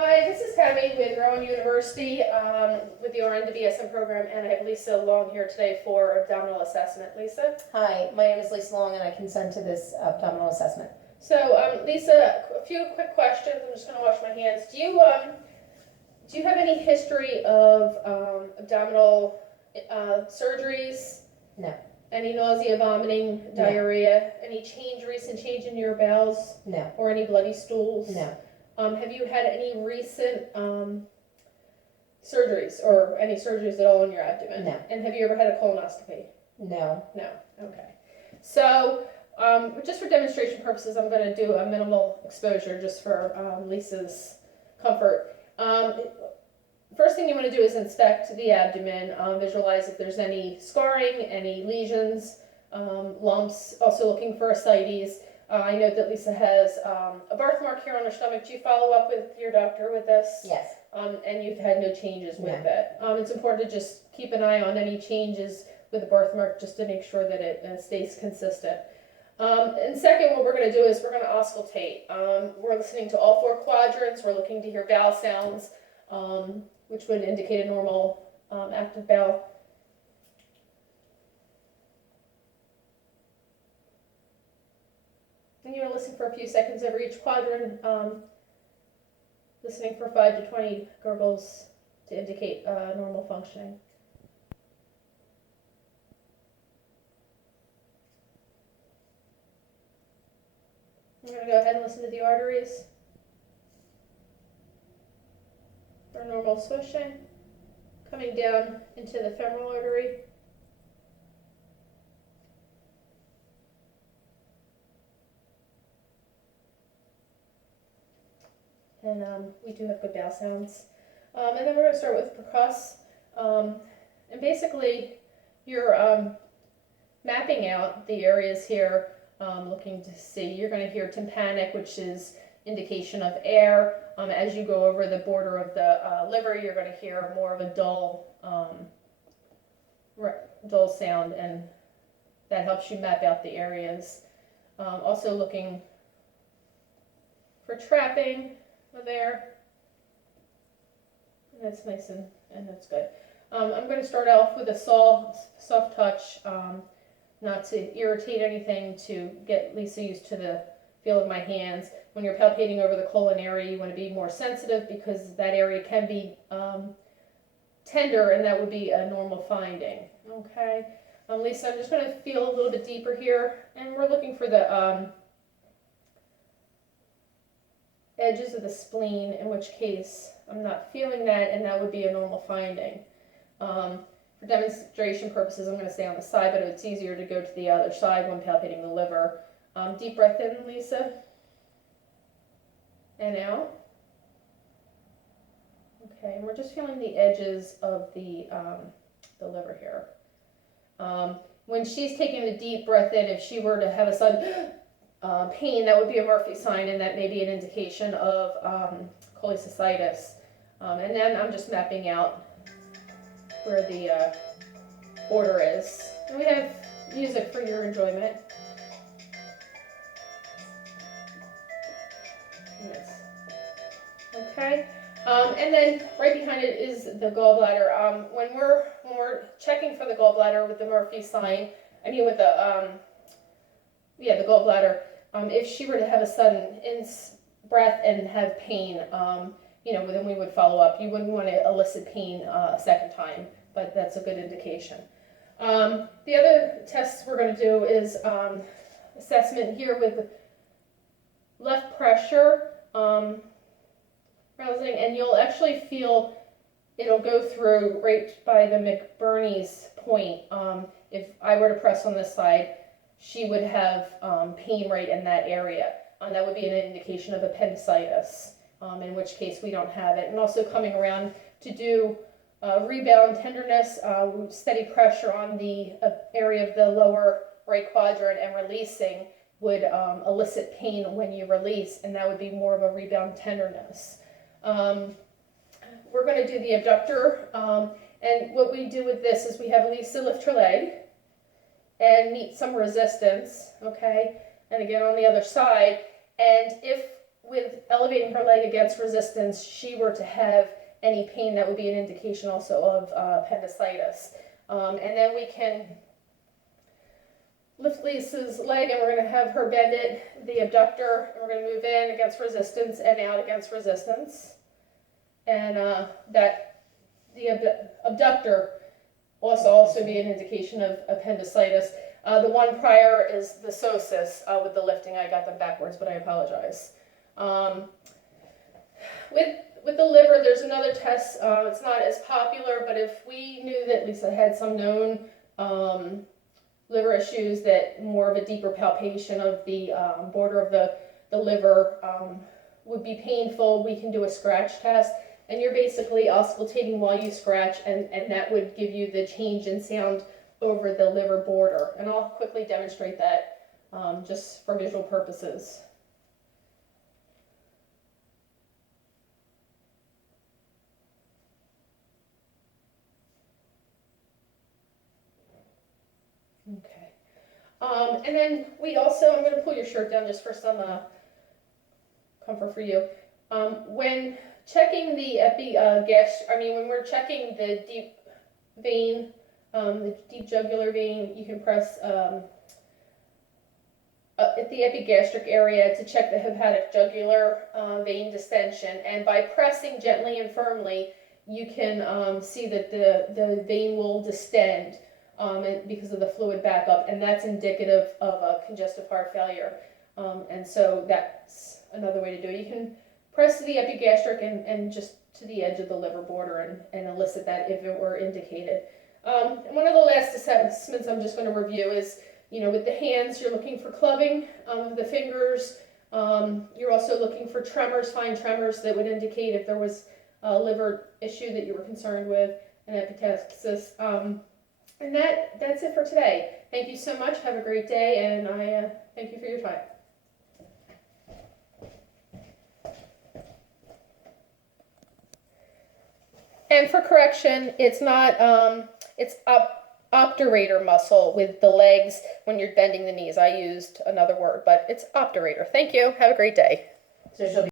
Hi, this is Tammy with Rowan University with the RN to BSM program, and I have Lisa Long here today for abdominal assessment. Lisa? Hi, my name is Lisa Long, and I consent to this abdominal assessment. So, Lisa, a few quick questions. I'm just going to wash my hands. Do you have any history of abdominal surgeries? No. Any nausea, vomiting, diarrhea? Any recent change in your bowels? No. Or any bloody stools? No. Have you had any recent surgeries or any surgeries at all in your abdomen? No. And have you ever had a colonoscopy? No. No. Okay. So, just for demonstration purposes, I'm going to do a minimal exposure just for Lisa's comfort. First thing you want to do is inspect the abdomen, visualize if there's any scarring, any lesions, lumps, also looking for ascites. I know that Lisa has a birthmark here on her stomach. Do you follow up with your doctor with this? Yes. And you've had no changes with it. It's important to just keep an eye on any changes with the birthmark just to make sure that it stays consistent. And second, what we're going to do is we're going to auscultate. We're listening to all four quadrants. We're looking to hear bowel sounds, which would indicate a normal active bowel. And you're listening for a few seconds over each quadrant, listening for 5 to 20 gurgles to indicate normal functioning. I'm going to go ahead and listen to the arteries for normal swishing, coming down into the femoral artery. And we do have good bowel sounds. And then we're going to start with percuss. And basically, you're mapping out the areas here, looking to see. You're going to hear tympanic, which is indication of air. As you go over the border of the liver, you're going to hear more of a dull sound, and that helps you map out the areas. Also looking for trapping there, and that's nice and that's good. I'm going to start off with a soft touch, not to irritate anything, to get Lisa used to the feel of my hands. When you're palpating over the colon area, you want to be more sensitive because that area can be tender, and that would be a normal finding. Okay, Lisa, I'm just going to feel a little bit deeper here, and we're looking for the edges of the spleen, in which case I'm not feeling that, and that would be a normal finding. For demonstration purposes, I'm going to stay on the side, but it's easier to go to the other side when palpating the liver. Deep breath in, Lisa, and out. Okay, and we're just feeling the edges of the liver here. When she's taking a deep breath in, if she were to have a sudden pain, that would be a Murphy sign, and that may be an indication of cholecystitis. And then I'm just mapping out where the border is. And we have music for your enjoyment. Yes. Okay. And then right behind it is the gallbladder. When we're checking for the gallbladder with the Murphy sign, I mean with the gallbladder, if she were to have a sudden breath and have pain, then we would follow up. You wouldn't want to elicit pain a second time, but that's a good indication. The other tests we're going to do is assessment here with left pressure, rousing, and you'll actually feel it'll go through right by the McBurney's point. If I were to press on this side, she would have pain right in that area. That would be an indication of appendicitis, in which case we don't have it. And also coming around to do rebound tenderness, steady pressure on the area of the lower right quadrant and releasing would elicit pain when you release, and that would be more of a rebound tenderness. We're going to do the abductor, and what we do with this is we have Lisa lift her leg and meet some resistance, okay? And again on the other side, and if with elevating her leg against resistance, she were to have any pain, that would be an indication also of appendicitis. And then we can lift Lisa's leg, and we're going to have her bend it, the abductor, and we're going to move in against resistance and out against resistance. And that the abductor also be an indication of appendicitis. The one prior is the psoas with the lifting. I got them backwards, but I apologize. With the liver, there's another test. It's not as popular, but if we knew that Lisa had some known liver issues, that more of a deeper palpation of the border of the liver would be painful, we can do a scratch test. And you're basically auscultating while you scratch, and that would give you the change in sound over the liver border. And I'll quickly demonstrate that just for visual purposes. Okay. And then we also, I'm going to pull your shirt down just for some comfort for you. When checking the when we're checking the deep vein, the deep jugular vein, you can press at the epigastric area to check the hepatic jugular vein distension. And by pressing gently and firmly, you can see that the vein will distend because of the fluid backup, and that's indicative of a congestive heart failure. And so that's another way to do it. You can press the epigastric and just to the edge of the liver border and elicit that if it were indicated. And one of the last assessments I'm just going to review is, with the hands, you're looking for clubbing of the fingers. You're also looking for tremors, fine tremors that would indicate if there was a liver issue that you were concerned with, an epistaxis. And that's it for today. Thank you so much. Have a great day, and I thank you for your time. And for correction, it's not, it's obturator muscle with the legs when you're bending the knees. I used another word, but it's obturator. Thank you. Have a great day. So she'll be